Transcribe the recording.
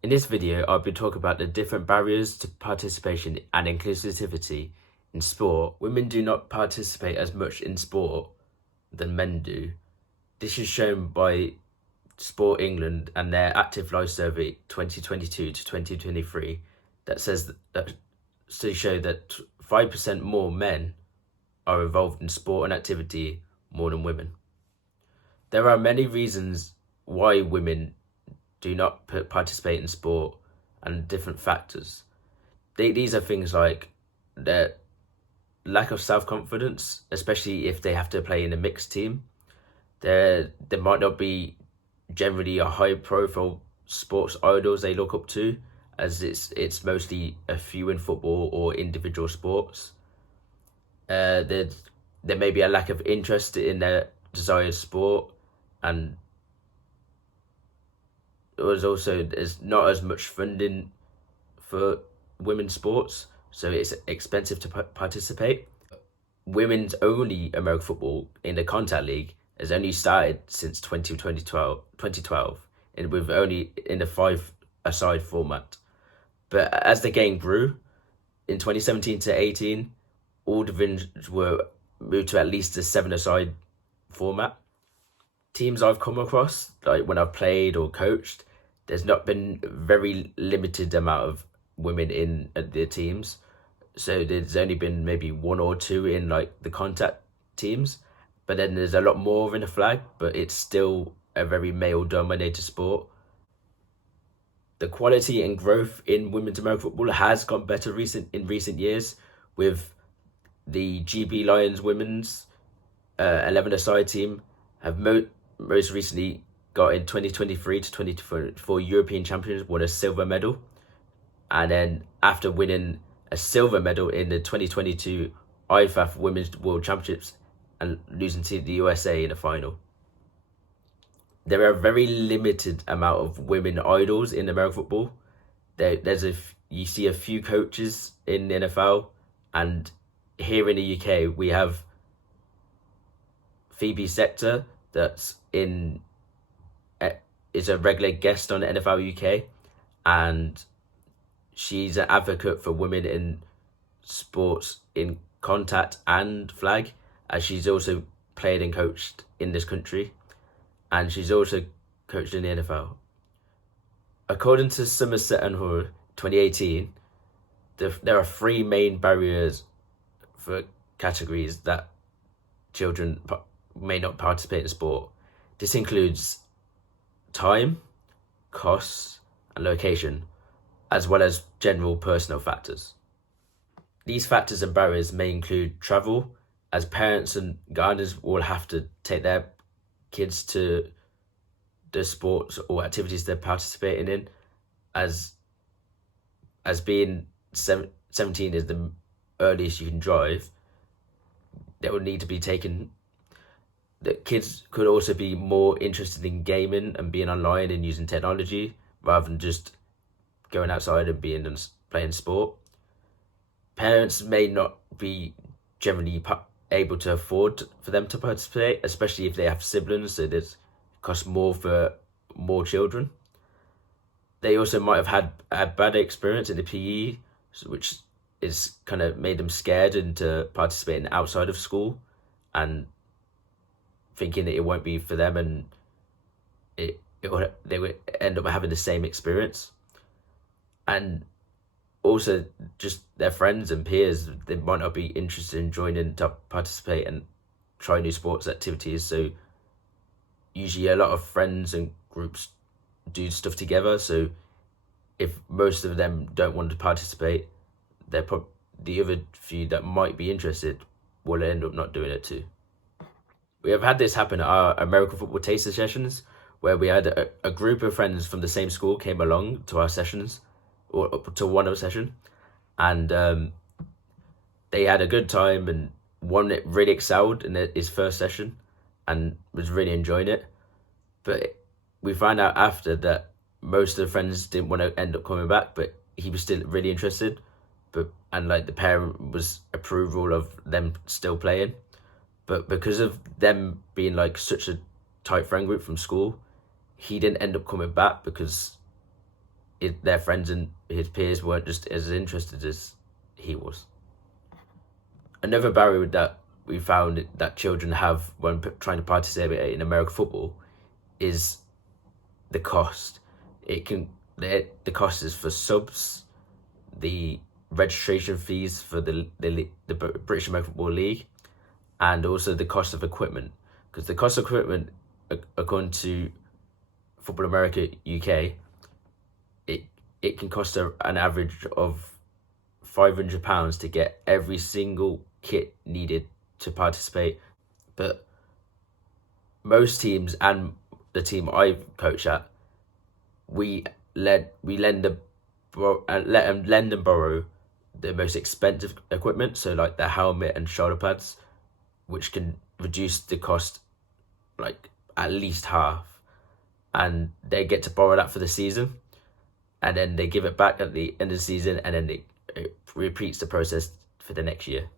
In this video, I'll be talking about the different barriers to participation and inclusivity in sport. Women do not participate as much in sport than men do. This is shown by Sport England and their Active Life Survey 2022 to 2023 that says that to show that 5% more men are involved in sport and activity more than women. There are many reasons why women do not participate in sport and different factors. These are things like their lack of self-confidence, especially if they have to play in a mixed team. There might not be generally a high-profile sports idols they look up to, as it's mostly a few in football or individual sports. There may be a lack of interest in their desired sport, and there's not as much funding for women's sports, so it's expensive to participate. Women's only American football in the contact league has only started since 2012, and with only in the 5-a-side format. But as the game grew, in 2017 to 18, all divisions were moved to at least a 7-a-side format. Teams I've come across, like when I've played or coached, there's not been very limited amount of women in the teams. So there's only been maybe one or two in like the contact teams, but then there's a lot more in the flag, but it's still a very male dominated sport. The quality and growth in women's American football has got better in recent years, with the GB Lions women's 11-a-side team have most recently got in 2023 to 2024 European champions, won a silver medal, and then after winning a silver medal in the 2022 IFAF Women's World Championships and losing to the USA in the final. There are a very limited amount of women idols in American football. You see a few coaches in the NFL, and here in the UK we have Phoebe Sector that's is a regular guest on NFL UK, and she's an advocate for women in sports in contact and flag, as she's also played and coached in this country, and she's also coached in the NFL. According to Somerset and Hull 2018, there are three main barriers for categories that children may not participate in sport. This includes time, costs, and location, as well as general personal factors. These factors and barriers may include travel, as parents and guardians will have to take their kids to the sports or activities they're participating in, as being 17 is the earliest you can drive. They will need to be taken. The kids could also be more interested in gaming and being online and using technology rather than just going outside and playing sport. Parents may not be generally able to afford for them to participate, especially if they have siblings, so it costs more for more children. They also might have had a bad experience in the PE, which is kind of made them scared into participating outside of school and thinking that it won't be for them, and they would end up having the same experience. And also just their friends and peers, they might not be interested in joining to participate and try new sports activities. So usually a lot of friends and groups do stuff together. So if most of them don't want to participate, the other few that might be interested will end up not doing it too. We have had this happen at our American football taster sessions, where we had a group of friends from the same school came along to our sessions, or up to one session, and they had a good time, and one really excelled in his first session and was really enjoying it. But we found out after that most of the friends didn't want to end up coming back, but he was still really interested. And like the parent was approval of them still playing. But because of them being like such a tight friend group from school, he didn't end up coming back because their friends and his peers weren't just as interested as he was. Another barrier that we found that children have when trying to participate in American football is the cost. The cost is for subs, the registration fees for the British American Football League, and also the cost of equipment. Because the cost of equipment, according to Football America UK, it can cost an average of £500 to get every single kit needed to participate. But most teams, and the team I coach at, we lend and borrow the most expensive equipment, so like the helmet and shoulder pads, which can reduce the cost like at least half, and they get to borrow that for the season, and then they give it back at the end of the season, and then it repeats the process for the next year.